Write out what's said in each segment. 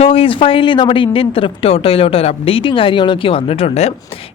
So guys finally നമ്മുടെ Indian thrift ഓട്ടോയിലോട്ട് ഒരു അപ്ഡേറ്റും കാര്യങ്ങളൊക്കെ വന്നിട്ടുണ്ട്.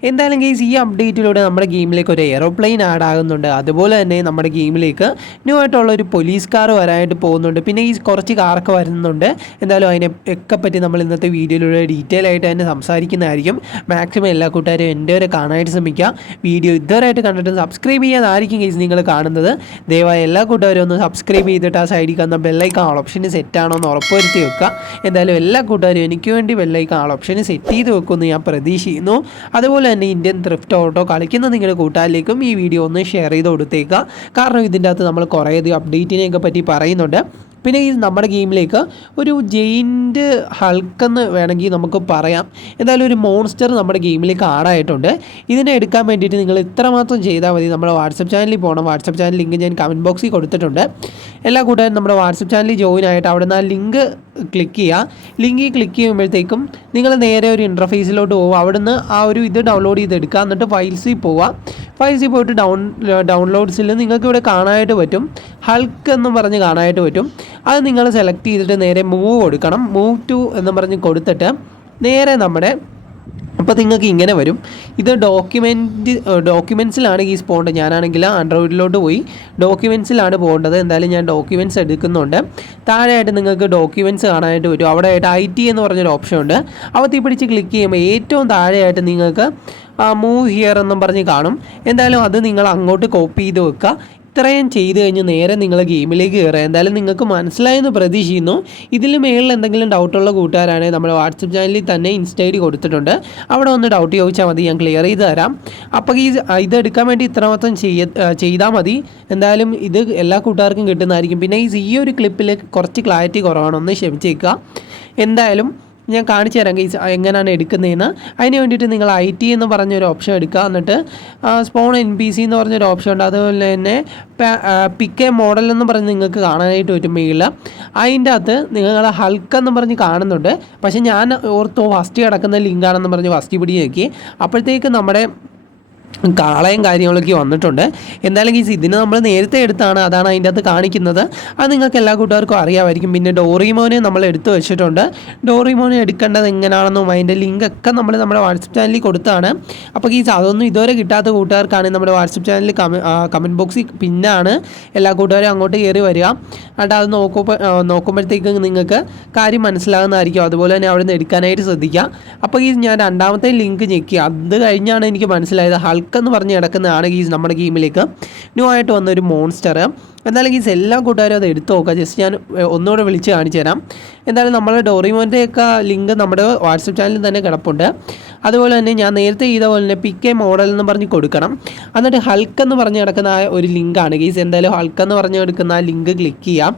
എന്തായാലും ഗൈസ് ഈ അപ്ഡേറ്റിലൂടെ നമ്മുടെ ഗെയിമിലേക്ക് ഒരു എയറോപ്ലെയിൻ ആഡ് ആകുന്നുണ്ട്. അതുപോലെ തന്നെ നമ്മുടെ ഗെയിമിലേക്ക് ന്യൂ ആയിട്ടുള്ള ഒരു പോലീസ് കാർ വരാനായിട്ട് പോകുന്നുണ്ട്. പിന്നെ ഈ കുറച്ച് കാറൊക്കെ വരുന്നുണ്ട്. എന്തായാലും അതിനെ ഒക്കെ പറ്റി നമ്മൾ ഇന്നത്തെ വീഡിയോയിലൂടെ ഡീറ്റെയിൽ ആയിട്ട് തന്നെ സംസാരിക്കുന്നതായിരിക്കും. മാക്സിമം എല്ലാ കൂട്ടുകാരും എൻ്റെ വരെ കാണാനായിട്ട് ശ്രമിക്കുക. വീഡിയോ ഇതുവരെയായിട്ട് കണ്ടിട്ട് സബ്സ്ക്രൈബ് ചെയ്യാതായിരിക്കും ഗൈസ് നിങ്ങൾ കാണുന്നത്. ദയവായി എല്ലാ കൂട്ടുകാരും ഒന്ന് സബ്സ്ക്രൈബ് ചെയ്തിട്ട് ആ സൈഡിൽ കാണുന്ന ബെല്ലൈക്കൺ ഓപ്ഷന് സെറ്റാണോ എന്ന് ഉറപ്പുവരുത്തി വെക്കുക. എന്തായാലും എല്ലാ കൂട്ടുകാരും എനിക്ക് വേണ്ടി ബെല്ലൈക്കൺ ഓപ്ഷന് സെറ്റ് ചെയ്ത് വെക്കുമെന്ന് ഞാൻ പ്രതീക്ഷിക്കുന്നു. അതുപോലെ തന്നെ ഇന്ത്യൻ ത്രിഫ്റ്റ് ഓട്ടോ കളിക്കുന്ന നിങ്ങളുടെ കൂട്ടുകാരിലേക്കും ഈ വീഡിയോ ഒന്ന് ഷെയർ ചെയ്ത് കൊടുത്തേക്കുക. കാരണം ഇതിൻ്റെ അകത്ത് നമ്മൾ കുറേയധികം അപ്ഡേറ്റിനെയൊക്കെ പറ്റി പറയുന്നുണ്ട്. പിന്നെ ഈ നമ്മുടെ ഗെയിമിലേക്ക് ഒരു ജെയിൻറ്റ് ഹൾക്കെന്ന് വേണമെങ്കിൽ നമുക്ക് പറയാം. എന്തായാലും ഒരു മോൺസ്റ്റർ നമ്മുടെ ഗെയിമിലേക്ക് ആഡായിട്ടുണ്ട്. ഇതിനെ എടുക്കാൻ വേണ്ടിയിട്ട് നിങ്ങൾ ഇത്രമാത്രം ചെയ്താൽ മതി. നമ്മുടെ വാട്സപ്പ് ചാനലിൽ പോകണം. വാട്സപ്പ് ചാനൽ ലിങ്ക് ഞാൻ കമൻറ്റ് ബോക്സിൽ കൊടുത്തിട്ടുണ്ട്. എല്ലാ കൂട്ടുകാരും നമ്മുടെ വാട്സപ്പ് ചാനലിൽ ജോയിൻ ആയിട്ട് അവിടെ നിന്ന് ആ ലിങ്ക് ക്ലിക്ക് ചെയ്യുക. ലിങ്കിൽ ക്ലിക്ക് ചെയ്യുമ്പോഴത്തേക്കും നിങ്ങൾ നേരെ ഒരു ഇൻ്റർഫേസിലോട്ട് പോകുക. അവിടെ നിന്ന് ആ ഒരു ഇത് ഡൗൺലോഡ് ചെയ്തെടുക്കുക. എന്നിട്ട് ഫയൽസിൽ പോവുക. ഫയൽസിൽ പോയിട്ട് ഡൗൺലോഡ്സിൽ നിങ്ങൾക്ക് ഇവിടെ കാണാനായിട്ട് പറ്റും. ഹൾക്ക് എന്ന് പറഞ്ഞ് കാണാനായിട്ട് പറ്റും. അത് നിങ്ങൾ സെലക്ട് ചെയ്തിട്ട് നേരെ മൂവ് കൊടുക്കണം. മൂവ് ടു എന്ന് പറഞ്ഞ് കൊടുത്തിട്ട് നേരെ നമ്മുടെ അപ്പോൾ നിങ്ങൾക്ക് ഇങ്ങനെ വരും. ഇത് ഡോക്യുമെൻറ്റ്സിലാണ് ഈ പോകേണ്ടത്. ഞാനാണെങ്കിൽ ആൻഡ്രോയിഡിലോട്ട് പോയി ഡോക്യുമെൻറ്റ്സിലാണ് പോകേണ്ടത്. എന്തായാലും ഞാൻ ഡോക്യുമെൻറ്റ്സ് എടുക്കുന്നുണ്ട്. താഴെയായിട്ട് നിങ്ങൾക്ക് ഡോക്യുമെൻറ്റ്സ് കാണാനായിട്ട് വരും. അവിടെ ആയിട്ട് IT എന്ന് പറഞ്ഞൊരു ഓപ്ഷൻ ഉണ്ട്. അവ പിടിച്ച് ക്ലിക്ക് ചെയ്യുമ്പോൾ ഏറ്റവും താഴെയായിട്ട് നിങ്ങൾക്ക് മൂവ് ഹിയർ എന്നും പറഞ്ഞ് കാണും. എന്തായാലും അത് നിങ്ങൾ അങ്ങോട്ട് കോപ്പി ചെയ്ത് വെക്കുക. ഇത്രയും ചെയ്ത് കഴിഞ്ഞ് നേരെ നിങ്ങൾ ഗെയിമിലേക്ക് കയറുക. എന്തായാലും നിങ്ങൾക്ക് മനസ്സിലായെന്ന് പ്രതീക്ഷിക്കുന്നു. ഇതിൽ മേളിൽ എന്തെങ്കിലും ഡൗട്ടുള്ള കൂട്ടുകാരാണെങ്കിൽ നമ്മുടെ വാട്സപ്പ് ചാനലിൽ തന്നെ ഇൻസ്റ്റ ID കൊടുത്തിട്ടുണ്ട്. അവിടെ ഒന്ന് ഡൗട്ട് ചോദിച്ചാൽ മതി, ഞാൻ ക്ലിയർ ചെയ്ത് തരാം. അപ്പോൾ ഇതെടുക്കാൻ വേണ്ടി ഇത്രമാത്രം ചെയ്താൽ മതി. എന്തായാലും ഇത് എല്ലാ കൂട്ടുകാർക്കും കിട്ടുന്നതായിരിക്കും. പിന്നെ ഈ ഒരു ക്ലിപ്പിൽ കുറച്ച് ക്ലാരിറ്റി കുറവാണ്, ഒന്ന് ക്ഷമിച്ചേക്കുക. എന്തായാലും ഞാൻ കാണിച്ചു തരാം ഗൈസ് എങ്ങനെയാണ് എടുക്കുന്നതെന്ന്. അതിന് വേണ്ടിയിട്ട് നിങ്ങൾ IT എന്ന് പറഞ്ഞൊരു ഓപ്ഷൻ എടുക്കുക. എന്നിട്ട് സ്പോൺ NPC എന്ന് പറഞ്ഞൊരു ഓപ്ഷൻ ഉണ്ട്. അതുപോലെ തന്നെ പിക്ക് എ മോഡൽ എന്ന് പറഞ്ഞ് നിങ്ങൾക്ക് കാണാനായിട്ട് പറ്റും മെയിലിൽ. അതിൻ്റെ അകത്ത് നിങ്ങൾ ഹൾക്ക് എന്ന് പറഞ്ഞ് കാണുന്നുണ്ട്. പക്ഷേ ഞാൻ ഓർത്തോ ഫസ്റ്റ് കിടക്കുന്ന ലിങ്കാണെന്ന് പറഞ്ഞ് ഫസ്റ്റ് പിടി നോക്കി. അപ്പോഴത്തേക്ക് നമ്മുടെ കാളയും കാര്യങ്ങളൊക്കെ വന്നിട്ടുണ്ട്. എന്തായാലും ഗീസ് ഇതിന് നമ്മൾ നേരത്തെ എടുത്താണ്, അതാണ് അതിൻ്റെ അകത്ത് കാണിക്കുന്നത്. അത് നിങ്ങൾക്ക് എല്ലാ കൂട്ടുകാർക്കും അറിയാമായിരിക്കും. പിന്നെ ഡോറിമോനെ നമ്മൾ എടുത്തു വെച്ചിട്ടുണ്ട്. ഡോറിമോനെ എടുക്കേണ്ടത് എങ്ങനെയാണെന്നും അതിൻ്റെ ലിങ്കൊക്കെ നമ്മൾ നമ്മുടെ വാട്സപ്പ് ചാനലിൽ കൊടുത്താണ്. അപ്പോൾ ഗീസ് അതൊന്നും ഇതുവരെ കിട്ടാത്ത കൂട്ടുകാർക്കാണെങ്കിൽ നമ്മുടെ വാട്സപ്പ് ചാനലിൽ കമൻറ്റ് ബോക്സിൽ പിന്നാണ്. എല്ലാ കൂട്ടുകാരും അങ്ങോട്ട് കയറി വരിക. എന്നിട്ട് അത് നോക്കുമ്പോഴത്തേക്ക് നിങ്ങൾക്ക് കാര്യം മനസ്സിലാകുന്നതായിരിക്കും. അതുപോലെ തന്നെ അവിടെ നിന്ന് എടുക്കാനായിട്ട് ശ്രദ്ധിക്കുക. അപ്പോൾ ഗീസ് ഞാൻ രണ്ടാമത്തെ ലിങ്ക് ഞെക്കി. അത് കഴിഞ്ഞാണ് എനിക്ക് മനസ്സിലായത് എന്ന് പറഞ്ഞ് കിടക്കുന്നതാണ് ഗീസ് നമ്മുടെ ഗെയിമിലേക്ക് ന്യൂ ആയിട്ട് വന്നൊരു മോൺസ്റ്റർ. എന്തായാലും ഗീസ് എല്ലാ കൂട്ടുകാരും അത് എടുത്തു നോക്കുക. ജസ്റ്റ് ഞാൻ ഒന്നുകൂടെ വിളിച്ച് കാണിച്ചു തരാം. എന്തായാലും നമ്മുടെ ഡോറിമോൻ്റെയൊക്കെ ലിങ്ക് നമ്മുടെ വാട്സപ്പ് ചാനലിൽ തന്നെ കിടപ്പുണ്ട്. അതുപോലെ തന്നെ ഞാൻ നേരത്തെ ചെയ്ത പോലെ തന്നെ പിക്ക് എ മോഡൽ എന്ന് പറഞ്ഞ് കൊടുക്കണം. എന്നിട്ട് ഹൾക്ക് എന്ന് പറഞ്ഞ് കിടക്കുന്ന ആ ഒരു ലിങ്കാണ് ഗീസ്. എന്തായാലും ഹൾക്ക് എന്ന് പറഞ്ഞ് കിടക്കുന്ന ആ ലിങ്ക് ക്ലിക്ക് ചെയ്യാം.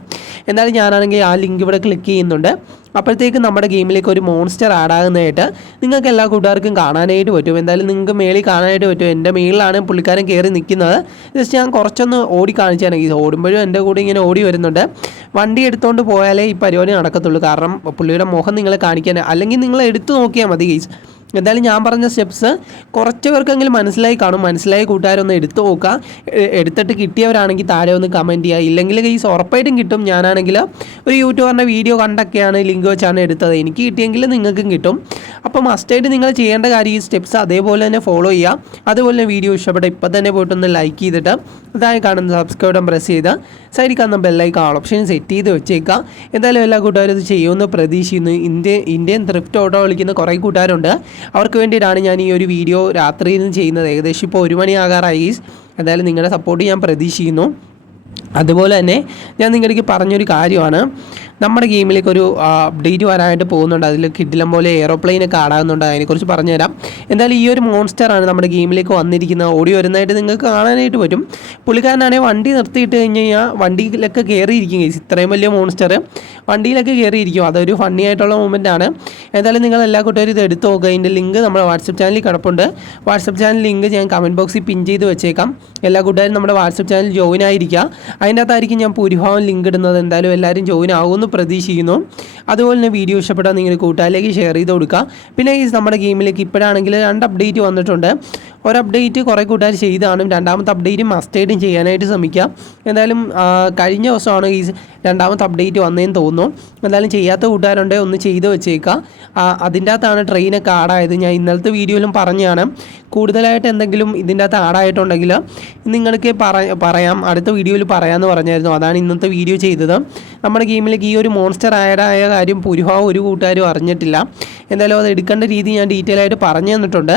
എന്തായാലും ഞാനാണെങ്കിൽ ആ ലിങ്ക് ഇവിടെ ക്ലിക്ക് ചെയ്യുന്നുണ്ട്. അപ്പോഴത്തേക്കും നമ്മുടെ ഗെയിമിലേക്ക് ഒരു മോൺസ്റ്റർ ആഡ് ആകുന്നതായിട്ട് നിങ്ങൾക്ക് എല്ലാ കൂട്ടുകാർക്കും കാണാനായിട്ട് പറ്റും. എന്തായാലും നിങ്ങൾക്ക് മേളിൽ കാണാനായിട്ട് പറ്റും. എൻ്റെ മേളിലാണ് പുള്ളിക്കാരൻ കയറി നിൽക്കുന്നത്. ജസ്റ്റ് ഞാൻ കുറച്ചൊന്ന് ഓടി കാണിച്ചാണ്. ഇത് ഓടുമ്പോഴും എൻ്റെ കൂടെ ഇങ്ങനെ ഓടി വരുന്നുണ്ട്. വണ്ടി എടുത്തുകൊണ്ട് പോയാലേ ഈ പരിപാടി നടക്കത്തുള്ളൂ. കാരണം പുള്ളിയുടെ മുഖം നിങ്ങളെ കാണിക്കാൻ, അല്ലെങ്കിൽ നിങ്ങൾ എടുത്തു നോക്കിയാൽ മതി ഗൈസ്. എന്തായാലും ഞാൻ പറഞ്ഞ സ്റ്റെപ്സ് കുറച്ച് പേർക്കെങ്കിലും മനസ്സിലായി കാണും. മനസ്സിലായ കൂട്ടുകാരൊന്ന് എടുത്തു നോക്കുക. എടുത്തിട്ട് കിട്ടിയവരാണെങ്കിൽ താഴെ ഒന്ന് കമൻറ്റ് ചെയ്യുക. ഇല്ലെങ്കിൽ ഗൈസ് ഉറപ്പായിട്ടും കിട്ടും. ഞാനാണെങ്കിൽ ഒരു യൂട്യൂബറിൻ്റെ വീഡിയോ കണ്ടൊക്കെയാണ് ലിങ്ക് വെച്ചാണ് എടുത്തത്. എനിക്ക് കിട്ടിയെങ്കിൽ നിങ്ങൾക്കും കിട്ടും. അപ്പോൾ മസ്റ്റായിട്ട് നിങ്ങൾ ചെയ്യേണ്ട കാര്യം ഈ സ്റ്റെപ്സ് അതേപോലെ തന്നെ ഫോളോ ചെയ്യുക. അതുപോലെ തന്നെ വീഡിയോ ഇഷ്ടപ്പെട്ട ഇപ്പം തന്നെ പോയിട്ടൊന്ന് ലൈക്ക് ചെയ്തിട്ട് ഇതായി കാണുന്ന സബ്സ്ക്രൈബ് പ്രസ് ചെയ്ത് സൈഡിൽ കാണുന്ന ബെല്ലൈക്കൺ ഓപ്ഷൻ സെറ്റ് ചെയ്ത് വെച്ചേക്കുക. എന്തായാലും എല്ലാ കൂട്ടുകാരും ഇത് ചെയ്യുമെന്ന് പ്രതീക്ഷിക്കുന്നു. ഇന്ത്യൻ ത്രിഫ്റ്റ് ഓട്ടോ കളിക്കുന്ന കുറേ കൂട്ടുകാരുണ്ട്. അവർക്ക് വേണ്ടിയിട്ടാണ് ഞാൻ ഈ ഒരു വീഡിയോ രാത്രിയിൽ നിന്ന് ചെയ്യുന്നത്. ഏകദേശം ഇപ്പോൾ 1 മണിയാകാറായി. എന്തായാലും നിങ്ങളുടെ സപ്പോർട്ട് ഞാൻ പ്രതീക്ഷിക്കുന്നു. അതുപോലെ തന്നെ ഞാൻ നിങ്ങൾക്ക് പറഞ്ഞൊരു കാര്യമാണ്, നമ്മുടെ ഗെയിമിലേക്ക് ഒരു അപ്ഡേറ്റ് വരാനായിട്ട് പോകുന്നുണ്ട്. അതിൽ കിഡിലം പോലെ എയറോപ്ലെയിനൊക്കെ ആടാകുന്നുണ്ട്. അതിനെക്കുറിച്ച് പറഞ്ഞുതരാം. എന്തായാലും ഈ ഒരു മോൺസ്റ്ററാണ് നമ്മുടെ ഗെയിമിലേക്ക് വന്നിരിക്കുന്നത്. ഓടി വരുന്നതായിട്ട് നിങ്ങൾക്ക് കാണാനായിട്ട് പറ്റും. പുള്ളിക്കാരനാണെങ്കിൽ വണ്ടി നിർത്തിയിട്ട് കഴിഞ്ഞ് കഴിഞ്ഞാൽ വണ്ടിയിലൊക്കെ കയറിയിരിക്കും. ഇത്രയും വലിയ മോൺസ്റ്റർ വണ്ടിയിലൊക്കെ കയറിയിരിക്കും. അതൊരു ഫണ്ണി ആയിട്ടുള്ള മൂമെൻ്റ് ആണ്. എന്തായാലും നിങ്ങൾ എല്ലാ കൂട്ടുകാരും ഇത് എടുത്ത് നോക്കുക. അതിൻ്റെ ലിങ്ക് നമ്മുടെ വാട്സപ്പ് ചാനലിൽ കിടപ്പുണ്ട്. വാട്സപ്പ് ചാനൽ ലിങ്ക് ഞാൻ കമൻറ്റ് ബോക്സിൽ പിൻ ചെയ്ത് വെച്ചേക്കാം. എല്ലാ കൂട്ടുകാരും നമ്മുടെ വാട്സപ്പ് ചാനൽ ജോയിൻ ആയിരിക്കുക. അതിൻ്റെ അകത്തായിരിക്കും ഞാൻ ഭൂരിഭാഗം ലിങ്ക് ഇടുന്നത്. എന്തായാലും എല്ലാവരും ജോയിൻ ആകുമെന്ന് പ്രതീക്ഷിക്കുന്നു. അതുപോലെ തന്നെ വീഡിയോ ഇഷ്ടപ്പെട്ടാൽ നിങ്ങൾ കൂട്ടുകാരിലേക്ക് ഷെയർ ചെയ്ത് കൊടുക്കുക. പിന്നെ നമ്മുടെ ഗെയിമിലേക്ക് ഇപ്പോഴാണെങ്കിൽ 2 അപ്ഡേറ്റ് വന്നിട്ടുണ്ട്. ഒരു അപ്ഡേറ്റ് കുറേ കൂട്ടുകാർ ചെയ്താണ്. രണ്ടാമത്തെ അപ്ഡേറ്റ് മസ്റ്റായിട്ടും ചെയ്യാനായിട്ട് ശ്രമിക്കാം. എന്തായാലും കഴിഞ്ഞ ദിവസമാണ് ഈ രണ്ടാമത്തെ അപ്ഡേറ്റ് വന്നതെന്ന് തോന്നുന്നു. എന്തായാലും ചെയ്യാത്ത കൂട്ടുകാരുണ്ടെങ്കിൽ ഒന്ന് ചെയ്ത് വെച്ചേക്കാം. അതിൻ്റെ അകത്താണ് ട്രെയിനൊക്കെ ആഡായത്. ഞാൻ ഇന്നലത്തെ വീഡിയോയിലും പറഞ്ഞാണ്. കൂടുതലായിട്ട് എന്തെങ്കിലും ഇതിൻ്റെ അകത്ത് ആഡായിട്ടുണ്ടെങ്കിൽ നിങ്ങൾക്ക് പറയാം, അടുത്ത വീഡിയോയിൽ പറയാമെന്ന് പറഞ്ഞായിരുന്നു. അതാണ് ഇന്നത്തെ വീഡിയോ ചെയ്തത്. നമ്മുടെ ഗെയിമിലേക്ക് ഈ ഒരു മോൺസ്റ്റർ ആഡായ കാര്യം ഭൂരിഭാഗം ഒരു കൂട്ടുകാരും അറിഞ്ഞിട്ടില്ല. എന്തായാലും അത് എടുക്കേണ്ട രീതി ഞാൻ ഡീറ്റെയിൽ ആയിട്ട് പറഞ്ഞു തന്നിട്ടുണ്ട്.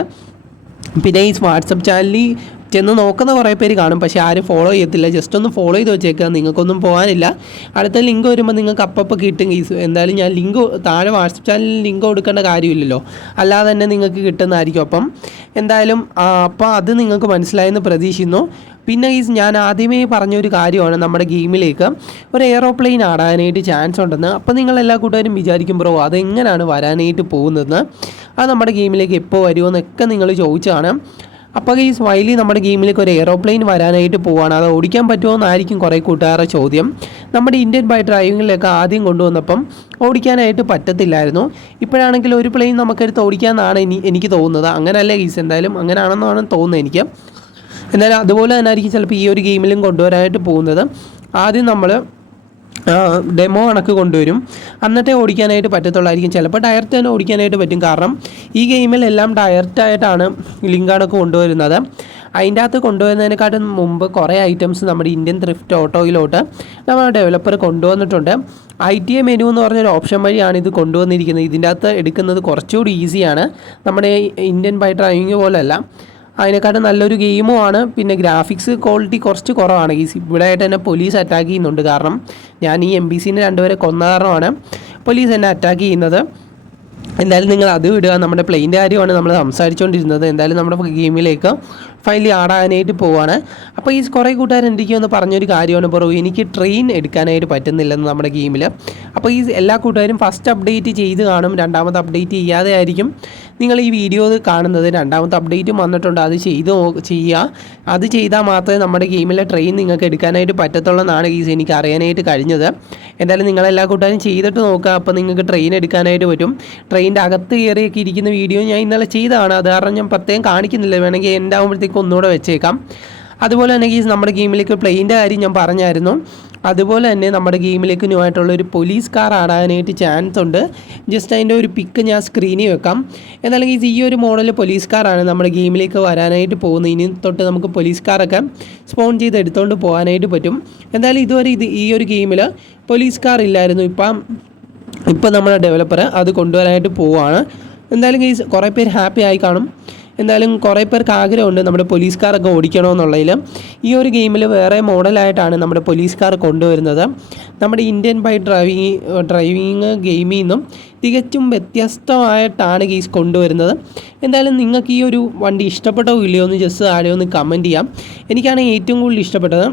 പിന്നെ ഈ വാട്സപ്പ് ചാനലിൽ ചെന്ന് നോക്കുന്ന കുറേ പേര് കാണും, പക്ഷേ ആരും ഫോളോ ചെയ്യത്തില്ല. ജസ്റ്റ് ഒന്ന് ഫോളോ ചെയ്ത് വെച്ചേക്കുക, നിങ്ങൾക്കൊന്നും പോകാനില്ല. അടുത്ത ലിങ്ക് വരുമ്പോൾ നിങ്ങൾക്ക് അപ്പം കിട്ടും ഗീസ്. എന്തായാലും ഞാൻ ലിങ്ക് താഴെ വാട്സപ്പ് ചാനലിൽ ലിങ്ക് കൊടുക്കേണ്ട കാര്യമില്ലല്ലോ, അല്ലാതെ തന്നെ നിങ്ങൾക്ക് കിട്ടുന്നതായിരിക്കും. അപ്പം എന്തായാലും അത് നിങ്ങൾക്ക് മനസ്സിലായെന്ന് പ്രതീക്ഷിക്കുന്നു. പിന്നെ ഞാൻ ആദ്യമേ പറഞ്ഞൊരു കാര്യമാണ്, നമ്മുടെ ഗെയിമിലേക്ക് ഒരു എയ്റോപ്ലെയിൻ ആടാനായിട്ട് ചാൻസ് ഉണ്ടെന്ന്. അപ്പോൾ നിങ്ങളെല്ലാ കൂട്ടുകാരും വിചാരിക്കും ബ്രോ അതെങ്ങനെയാണ് വരാനായിട്ട് പോകുന്നതെന്ന്, അത് നമ്മുടെ ഗെയിമിലേക്ക് എപ്പോൾ വരുമെന്നൊക്കെ നിങ്ങൾ ചോദിച്ചാണ്. അപ്പോൾ ഈ വൈലി നമ്മുടെ ഗെയിമിലേക്ക് ഒരു എയ്റോപ്ലെയിൻ വരാനായിട്ട് പോവുകയാണ്. അത് ഓടിക്കാൻ പറ്റുമോ എന്നായിരിക്കും കുറേ കൂട്ടുകാരുടെ ചോദ്യം. നമ്മുടെ ഇന്ത്യൻ ബൈ ഡ്രൈവിങ്ങിലൊക്കെ ആദ്യം കൊണ്ടുവന്നപ്പം ഓടിക്കാനായിട്ട് പറ്റത്തില്ലായിരുന്നു. ഇപ്പോഴാണെങ്കിൽ ഒരു പ്ലെയിൻ നമുക്കെടുത്ത് ഓടിക്കാമെന്നാണ് എനിക്ക് തോന്നുന്നത്. അങ്ങനെയല്ലേ ഗീസ്? എന്തായാലും അങ്ങനെയാണെന്നാണ് തോന്നുന്നത് എനിക്ക്. എന്നാലും അതുപോലെ തന്നെ ആയിരിക്കും ചിലപ്പോൾ ഈ ഒരു ഗെയിമിലും കൊണ്ടുവരാനായിട്ട് പോകുന്നത്. ആദ്യം നമ്മൾ ഡെമോ കണക്ക് കൊണ്ടുവരും, എന്നിട്ടേ ഓടിക്കാനായിട്ട് പറ്റത്തുള്ളായിരിക്കും. ചിലപ്പോൾ ഡയറക്റ്റ് തന്നെ ഓടിക്കാനായിട്ട് പറ്റും. കാരണം ഈ ഗെയിമിലെല്ലാം ഡയറക്റ്റായിട്ടാണ് ലിങ്കാണൊക്കെ കൊണ്ടുവരുന്നത്. അതിൻ്റെ അകത്ത് കൊണ്ടുവരുന്നതിനെക്കാട്ടും മുമ്പ് കുറേ ഐറ്റംസ് നമ്മുടെ ഇന്ത്യൻ ത്രിഫ്റ്റ് ഓട്ടോയിലോട്ട് നമ്മുടെ ഡെവലപ്പർ കൊണ്ടുവന്നിട്ടുണ്ട്. ITA മെനു എന്ന് പറഞ്ഞൊരു ഓപ്ഷൻ വഴിയാണ് ഇത് കൊണ്ടുവന്നിരിക്കുന്നത്. ഇതിൻ്റെ അകത്ത് എടുക്കുന്നത് കുറച്ചുകൂടി ഈസിയാണ്, നമ്മുടെ ഇന്ത്യൻ ബൈ ഡ്രൈവിംഗ് പോലെയല്ല. അതിനെക്കാട്ടും നല്ലൊരു ഗെയിമുമാണ്. പിന്നെ ഗ്രാഫിക്സ് ക്വാളിറ്റി കുറച്ച് കുറവാണ്. ഇവിടെ ആയിട്ട് തന്നെ പോലീസ് അറ്റാക്ക് ചെയ്യുന്നുണ്ട്. കാരണം ഞാൻ ഈ MBCനെ രണ്ടുപേരെ കൊന്ന കാരണമാണ് പോലീസ് എന്നെ അറ്റാക്ക് ചെയ്യുന്നത്. എന്തായാലും നിങ്ങൾ അത് വിടുക. നമ്മുടെ പ്ലെയിൻ്റെ കാര്യമാണ് നമ്മൾ സംസാരിച്ചുകൊണ്ടിരുന്നത്. എന്തായാലും നമ്മുടെ ഗെയിമിലേക്ക് ഫൈനലി ആടാനായിട്ട് പോവാണ്. അപ്പോൾ ഈ കുറേ കൂട്ടുകാർ എനിക്ക് ഒന്ന് പറഞ്ഞൊരു കാര്യമാണ് ബ്രോ, എനിക്ക് ട്രെയിൻ എടുക്കാനായിട്ട് പറ്റുന്നില്ലെന്ന് നമ്മുടെ ഗെയിമിൽ. അപ്പോൾ ഈ എല്ലാ കൂട്ടുകാരും ഫസ്റ്റ് അപ്ഡേറ്റ് ചെയ്ത് കാണും, രണ്ടാമത്തെ അപ്ഡേറ്റ് ചെയ്യാതെ ആയിരിക്കും നിങ്ങൾ ഈ വീഡിയോ കാണുന്നത്. രണ്ടാമത്തെ അപ്ഡേറ്റും വന്നിട്ടുണ്ട്, അത് ചെയ്യുക. അത് ചെയ്താൽ മാത്രമേ നമ്മുടെ ഗെയിമിലെ ട്രെയിൻ നിങ്ങൾക്ക് എടുക്കാനായിട്ട് പറ്റത്തുള്ളൂ എന്നാണ് എനിക്ക് അറിയാനായിട്ട് കഴിഞ്ഞത്. എന്തായാലും നിങ്ങളെല്ലാ കൂട്ടുകാരും ചെയ്തിട്ട് നോക്കുക, അപ്പോൾ നിങ്ങൾക്ക് ട്രെയിൻ എടുക്കാനായിട്ട് പറ്റും. ട്രെയിനിൻ്റെ അകത്ത് കയറിയൊക്കെ ഇരിക്കുന്ന വീഡിയോ ഞാൻ ഇന്നലെ ചെയ്തതാണ്, അത് കാരണം ഞാൻ പ്രത്യേകം കാണിക്കുന്നില്ല. വേണമെങ്കിൽ എൻ്റെ ആകുമ്പോഴത്തേക്ക് ഒന്നുകൂടെ വെച്ചേക്കാം. അതുപോലെ തന്നെ നമ്മുടെ ഗെയിമിലേക്ക് പ്ലെയിൻ്റെ കാര്യം ഞാൻ പറഞ്ഞായിരുന്നു. അതുപോലെ തന്നെ നമ്മുടെ ഗെയിമിലേക്ക് ന്യൂ ആയിട്ടുള്ളൊരു പോലീസ് കാർ ആടാനായിട്ട് ചാൻസ് ഉണ്ട്. ജസ്റ്റ് അതിൻ്റെ ഒരു പിക്ക് ഞാൻ സ്ക്രീനിൽ വെക്കാം. എന്നാലും ഈ ഒരു മോഡൽ പോലീസ് കാറാണ് നമ്മുടെ ഗെയിമിലേക്ക് വരാനായിട്ട് പോകുന്നത്. ഇനി തൊട്ട് നമുക്ക് പോലീസ് കാറൊക്കെ സ്പോൺ ചെയ്ത് എടുത്തുകൊണ്ട് പോകാനായിട്ട് പറ്റും. എന്തായാലും ഇതുവരെ ഈ ഒരു ഗെയിമിൽ പോലീസ് കാർ ഇല്ലായിരുന്നു. ഇപ്പം നമ്മുടെ ഡെവലപ്പർ അത് കൊണ്ടുവരാനായിട്ട് പോവുകയാണ്. എന്തായാലും കുറേ പേര് ഹാപ്പി ആയി കാണും. എന്തായാലും കുറേ പേർക്ക് ആഗ്രഹമുണ്ട് നമ്മുടെ പോലീസ് കാറൊക്കെ ഓടിക്കണമെന്നുള്ളതിൽ. ഈ ഒരു ഗെയിമിൽ വേറെ മോഡലായിട്ടാണ് നമ്മുടെ പോലീസ് കാർ കൊണ്ടുവരുന്നത്. നമ്മുടെ ഇന്ത്യൻ ബൈ ഡ്രൈവിങ് ഗെയിമിൽ നിന്നും തികച്ചും വ്യത്യസ്തമായിട്ടാണ് കൊണ്ടുവരുന്നത്. എന്തായാലും നിങ്ങൾക്ക് ഈ ഒരു വണ്ടി ഇഷ്ടപ്പെട്ടോ ഇല്ലയോ എന്ന് ജസ്റ്റ് ആരെയോ ഒന്ന് കമൻറ്റ് ചെയ്യാം. എനിക്കാണ് ഏറ്റവും കൂടുതൽ ഇഷ്ടപ്പെട്ടത്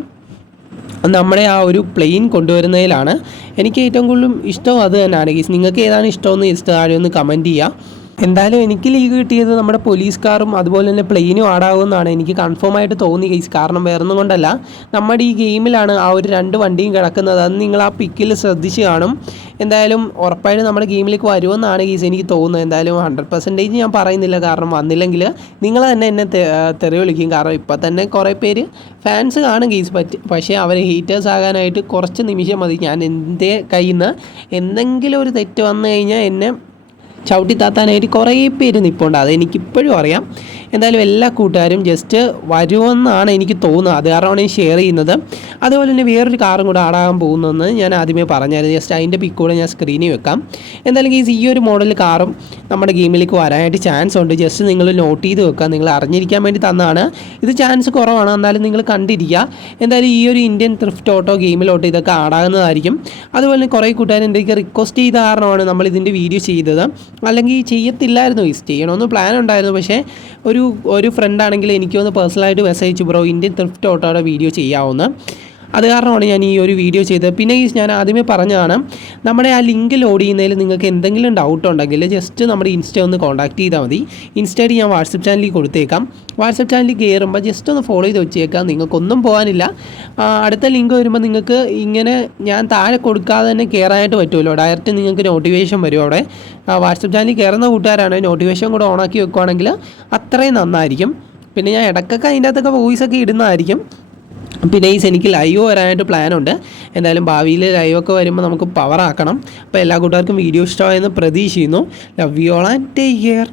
നമ്മുടെ ആ ഒരു പ്ലെയിൻ കൊണ്ടുവരുന്നതിലാണ്. എനിക്ക് ഏറ്റവും കൂടുതലും ഇഷ്ടവും അത് തന്നെയാണ്. നിങ്ങൾക്ക് ഏതാണ് ഇഷ്ടമെന്ന് ജസ്റ്റ് ആരെയോ ഒന്ന് കമൻറ്റ് ചെയ്യുക. എന്തായാലും എനിക്ക് ലീഗ് കിട്ടിയത് നമ്മുടെ പോലീസ് കാറും അതുപോലെ തന്നെ പ്ലെയിനും ആടാവുമെന്നാണ് എനിക്ക് കൺഫേം ആയിട്ട് തോന്നി ഗൈസ്. കാരണം വേറൊന്നും കൊണ്ടല്ല, നമ്മുടെ ഈ ഗെയിമിലാണ് ആ ഒരു 2 വണ്ടിയും കിടക്കുന്നത്. അത് നിങ്ങൾ ആ പിക്കിൽ ശ്രദ്ധിച്ച് കാണും. എന്തായാലും ഉറപ്പായിട്ടും നമ്മുടെ ഗെയിമിലേക്ക് വരുമെന്നാണ് ഗൈസ് എനിക്ക് തോന്നുന്നത്. എന്തായാലും 100% ഞാൻ പറയുന്നില്ല, കാരണം വന്നില്ലെങ്കിൽ നിങ്ങൾ തന്നെ എന്നെ തെറി വിളിക്കും. കാരണം ഇപ്പം തന്നെ കുറേ പേര് ഫാൻസ് കാണും ഗൈസ്, പക്ഷേ അവർ ഹീറ്റേഴ്സ് ആകാനായിട്ട് കുറച്ച് നിമിഷം മതി. ഞാൻ എൻ്റെ കയ്യിൽ നിന്ന് എന്തെങ്കിലും ഒരു തെറ്റ് വന്നു കഴിഞ്ഞാൽ എന്നെ ചവിട്ടി താത്താനായിട്ട് കുറേ പേര് നിൽപ്പുണ്ട്, അതെനിക്കിപ്പോഴും അറിയാം. എന്തായാലും എല്ലാ കൂട്ടുകാരും ജസ്റ്റ് വരുമെന്നാണ് എനിക്ക് തോന്നുന്നത്, അത് കാരണമാണ് ഞാൻ ഷെയർ ചെയ്യുന്നത്. അതുപോലെ തന്നെ വേറൊരു കാറും കൂടെ ആടാൻ പോകുന്നതെന്ന് ഞാൻ ആദ്യമേ പറഞ്ഞായിരുന്നു. ജസ്റ്റ് അതിൻ്റെ പിക്ക് കൂടെ ഞാൻ സ്ക്രീനിൽ വെക്കാം. എന്തായാലും ഈ ഒരു മോഡൽ കാറും നമ്മുടെ ഗെയിമിലേക്ക് വരാനായിട്ട് ചാൻസ് ഉണ്ട്. ജസ്റ്റ് നിങ്ങൾ നോട്ട് ചെയ്ത് വെക്കുക, നിങ്ങൾ അറിഞ്ഞിരിക്കാൻ വേണ്ടി തന്നതാണ്. ഇത് ചാൻസ് കുറവാണ്, എന്നാലും നിങ്ങൾ കണ്ടിരിക്കുക. എന്തായാലും ഈ ഒരു ഇന്ത്യൻ ത്രിഫ്റ്റ് ഓട്ടോ ഗെയിമിലോട്ട് ഇതൊക്കെ ആടാകുന്നതായിരിക്കും. അതുപോലെ തന്നെ കുറേ കൂട്ടുകാർ എനിക്ക് റിക്വസ്റ്റ് ചെയ്ത കാരണമാണ് നമ്മൾ ഇതിൻ്റെ വീഡിയോ ചെയ്തത്. അല്ലെങ്കിൽ ചെയ്യത്തില്ലായിരുന്നു, ചെയ്യണമെന്ന് പ്ലാൻ ഉണ്ടായിരുന്നു. പക്ഷേ ഒരു ഫ്രണ്ടാണെങ്കിൽ എനിക്കൊന്ന് പേഴ്സണലായിട്ട് മെസ്സേജ് ബ്രോ ഇന്ത്യൻ ത്രിഫ്റ്റ് ഓട്ടോയുടെ വീഡിയോ ചെയ്യാവുന്ന, അത് കാരണമാണ് ഞാൻ ഈ ഒരു വീഡിയോ ചെയ്തത്. പിന്നെ ഞാൻ ആദ്യമേ പറഞ്ഞതാണ്, നമ്മുടെ ആ ലിങ്ക് ലോഡ് ചെയ്യുന്നതിൽ നിങ്ങൾക്ക് എന്തെങ്കിലും ഡൗട്ട് ഉണ്ടെങ്കിൽ ജസ്റ്റ് നമ്മുടെ ഇൻസ്റ്റ ഒന്ന് കോൺടാക്ട് ചെയ്താൽ മതി. ഇൻസ്റ്റ ഐ ഡി ഞാൻ വാട്സപ്പ് ചാനലിൽ കൊടുത്തേക്കാം. വാട്സപ്പ് ചാനലിൽ കയറുമ്പോൾ ജസ്റ്റ് ഒന്ന് ഫോളോ ചെയ്ത് വെച്ചേക്കാം, നിങ്ങൾക്കൊന്നും പോകാനില്ല. അടുത്ത ലിങ്ക് വരുമ്പോൾ നിങ്ങൾക്ക് ഇങ്ങനെ ഞാൻ താഴെ കൊടുക്കാതെ തന്നെ കയറാനായിട്ട് പറ്റുമല്ലോ, ഡയറക്റ്റ് നിങ്ങൾക്ക് നോട്ടിഫിക്കേഷൻ വരും. അവിടെ വാട്സപ്പ് ചാനലിൽ കയറുന്ന കൂട്ടുകാരാണ് നോട്ടിഫിക്കേഷൻ കൂടെ ഓണാക്കി വെക്കുകയാണെങ്കിൽ അത്രയും നന്നായിരിക്കും. പിന്നെ ഞാൻ ഇടയ്ക്കൊക്കെ അതിൻ്റെ അകത്തൊക്കെ വോയിസൊക്കെ ഇടുന്നതായിരിക്കും. പിന്നെ എനിക്ക് ലൈവ് വരാനായിട്ട് പ്ലാനുണ്ട്. എന്തായാലും ഭാവിയിൽ ലൈവൊക്കെ വരുമ്പോൾ നമുക്ക് പവർ ആക്കണം. അപ്പോൾ എല്ലാ കൂട്ടുകാർക്കും വീഡിയോ ഇഷ്ടമായെന്ന് പ്രതീക്ഷിക്കുന്നു. Love you all and take care.